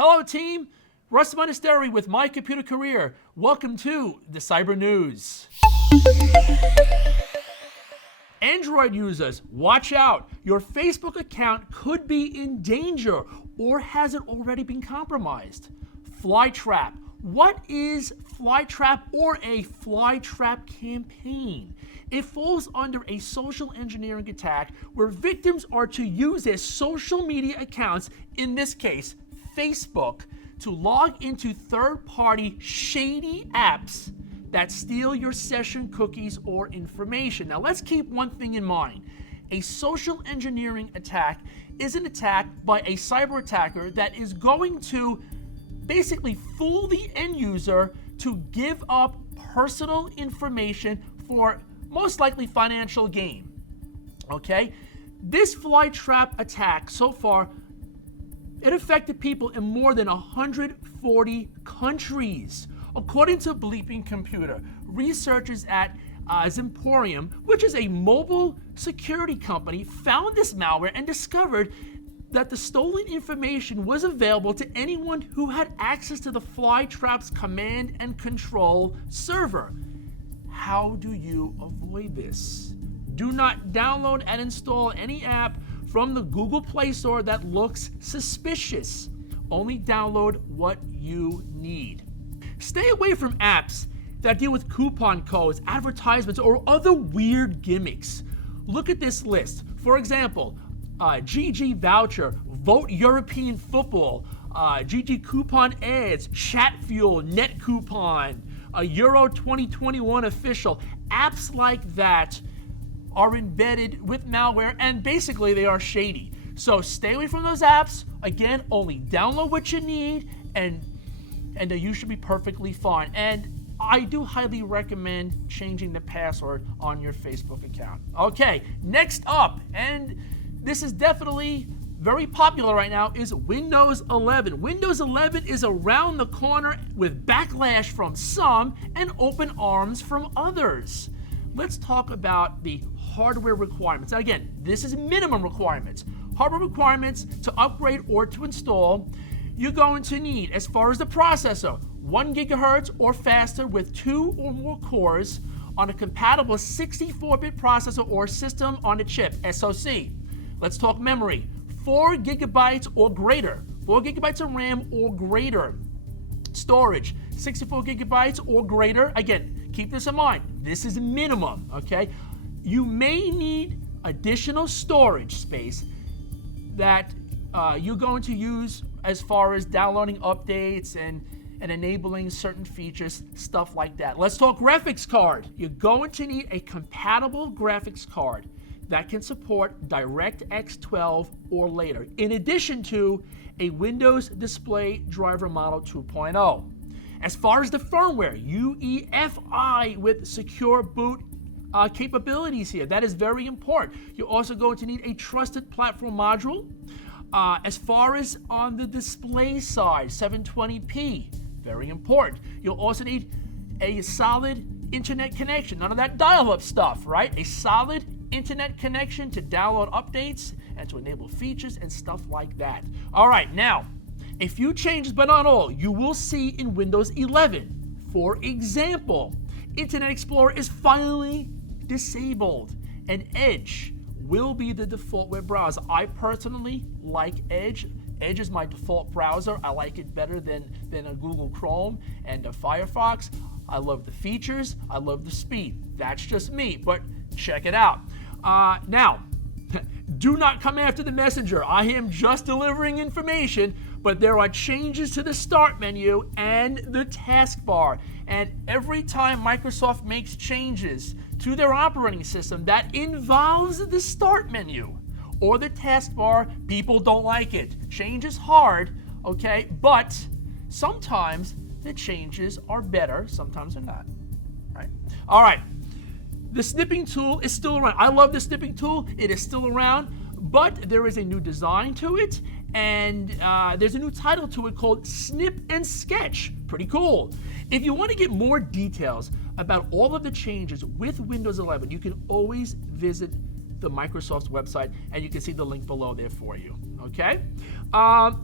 Hello team, Russ Munisteri with MyComputerCareer. Welcome to the Cyber News. Android users, watch out. Your Facebook account could be in danger or has it already been compromised. Flytrap. What is Flytrap or a Flytrap campaign? It falls under a social engineering attack where victims are to use their social media accounts, in this case, Facebook, to log into third-party shady apps that steal your session cookies or information. Now let's keep one thing in mind. A social engineering attack is an attack by a cyber attacker that is going to basically fool the end user to give up personal information for most likely financial gain. Okay? This Flytrap attack so far, it affected people in more than 140 countries. According to Bleeping Computer, researchers at Zimporium, which is a mobile security company, found this malware and discovered that the stolen information was available to anyone who had access to the Flytrap's command and control server. How do you avoid this? Do not download and install any app from the Google Play Store that looks suspicious. Only download what you need. Stay away from apps that deal with coupon codes, advertisements, or other weird gimmicks. Look at this list. For example, GG Voucher, Vote European Football, GG Coupon Ads, Chat Fuel, Net Coupon, Euro 2021 Official. Apps like that are embedded with malware and basically they are shady. So stay away from those apps. Again, only download what you need and you should be perfectly fine. And I do highly recommend changing the password on your Facebook account. Okay, next up, and this is definitely very popular right now, is Windows 11. Windows 11 is around the corner with backlash from some and open arms from others. Let's talk about the hardware requirements. Now again, this is minimum requirements. Hardware requirements to upgrade or to install. You're going to need, as far as the processor, 1 gigahertz or faster with 2 or more cores on a compatible 64-bit processor or system on a chip, SoC. Let's talk memory, 4 gigabytes or greater, 4 gigabytes of RAM or greater. Storage, 64 gigabytes or greater. Again, keep this in mind, this is minimum, okay? You may need additional storage space that you're going to use as far as downloading updates and enabling certain features, stuff like that. Let's talk graphics card. You're going to need a compatible graphics card that can support DirectX 12 or later, in addition to a Windows Display Driver Model 2.0. As far as the firmware, UEFI with secure boot capabilities here. That is very important. You're also going to need a trusted platform module. As far as on the display side, 720p, very important. You'll also need a solid internet connection. None of that dial-up stuff, right? A solid internet connection to download updates and to enable features and stuff like that. All right, now, a few changes, but not all, you will see in Windows 11. For example, Internet Explorer is finally disabled, and Edge will be the default web browser. I personally like Edge. Edge is my default browser. I like it better than a Google Chrome and a Firefox. I love the features. I love the speed. That's just me, but check it out. Now, do not come after the messenger. I am just delivering information, but there are changes to the start menu and the taskbar. And every time Microsoft makes changes to their operating system that involves the start menu or the taskbar, people don't like it. Change is hard, okay? But sometimes the changes are better, sometimes they're not, right? All right, the snipping tool is still around. I love the snipping tool. It is still around, but there is a new design to it, and there's a new title to it called Snip and Sketch. Pretty cool. If you want to get more details about all of the changes with Windows 11, you can always visit the Microsoft's website, and you can see the link below there for you, okay?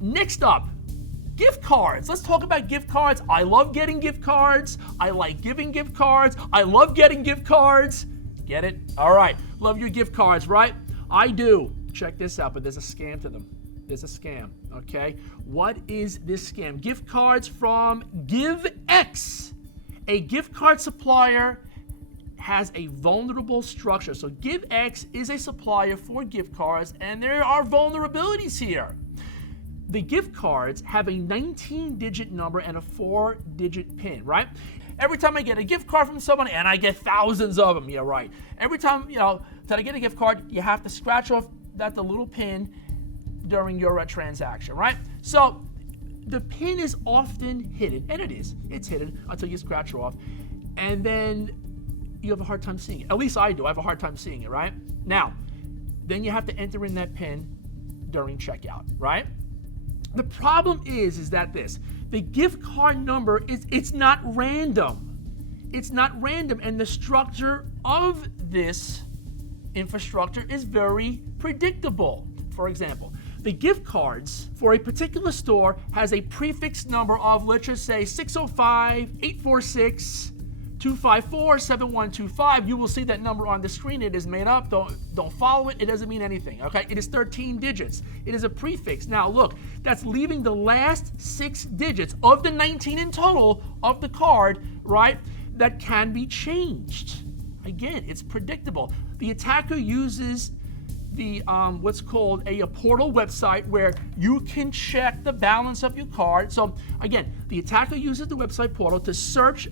Next up, Gift cards. Let's talk about gift cards. I love getting gift cards. I like giving gift cards. I love getting gift cards. Get it? All right. Love your gift cards, right? I do. Check this out, but there's a scam to them. There's a scam, okay? What is this scam? Gift cards from GiveX. A gift card supplier has a vulnerable structure. So GiveX is a supplier for gift cards, and there are vulnerabilities here. The gift cards have a 19-digit number and a 4-digit PIN, right? Every time I get a gift card from somebody, and I get thousands of them, yeah, right. Every time, that I get a gift card, you have to scratch off the little PIN during your transaction, right? So the PIN is often hidden, and it's hidden until you scratch it off, and then you have a hard time seeing it. At least I do. I have a hard time seeing it, right? Now, then you have to enter in that PIN during checkout, right? The problem is that the gift card number it's not random. It's not random, and the structure of this infrastructure is very predictable. For example, the gift cards for a particular store has a prefix number of, let's just say, 605-846-254-7125. You will see that number on the screen. It is made up. Don't follow it. It doesn't mean anything, okay? It is 13 digits. It is a prefix. Now, look, that's leaving the last 6 digits of the 19 in total of the card, right, that can be changed. Again, it's predictable. The attacker uses the what's called a portal website where you can check the balance of your card. So again, the attacker uses the website portal to search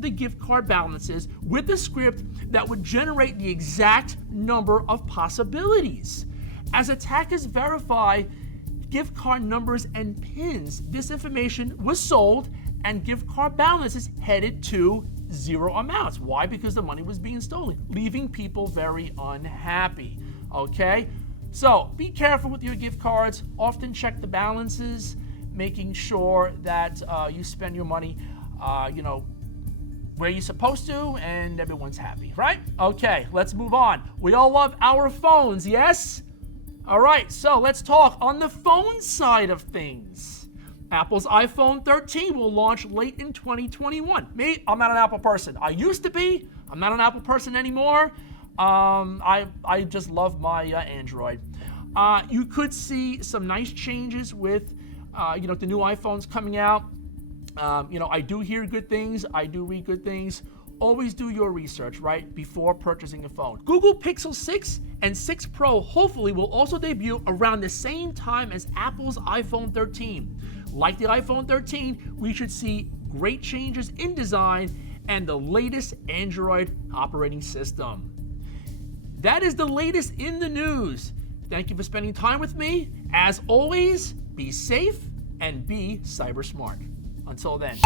the gift card balances with a script that would generate the exact number of possibilities. As attackers verify gift card numbers and PINs, this information was sold and gift card balances headed to zero amounts. Why? Because the money was being stolen, leaving people very unhappy. Okay? So be careful with your gift cards. Often check the balances, making sure that you spend your money, where you're supposed to, and everyone's happy, right? Okay, let's move on. We all love our phones, yes? All right, so let's talk on the phone side of things. Apple's iPhone 13 will launch late in 2021. Me, I'm not an Apple person. I used to be. I'm not an Apple person anymore. I just love my Android. You could see some nice changes with, the new iPhones coming out. I do hear good things. I do read good things. Always do your research, right, before purchasing a phone. Google Pixel 6 and 6 Pro hopefully will also debut around the same time as Apple's iPhone 13. Like the iPhone 13, we should see great changes in design and the latest Android operating system. That is the latest in the news. Thank you for spending time with me. As always, be safe and be cyber smart. Until then.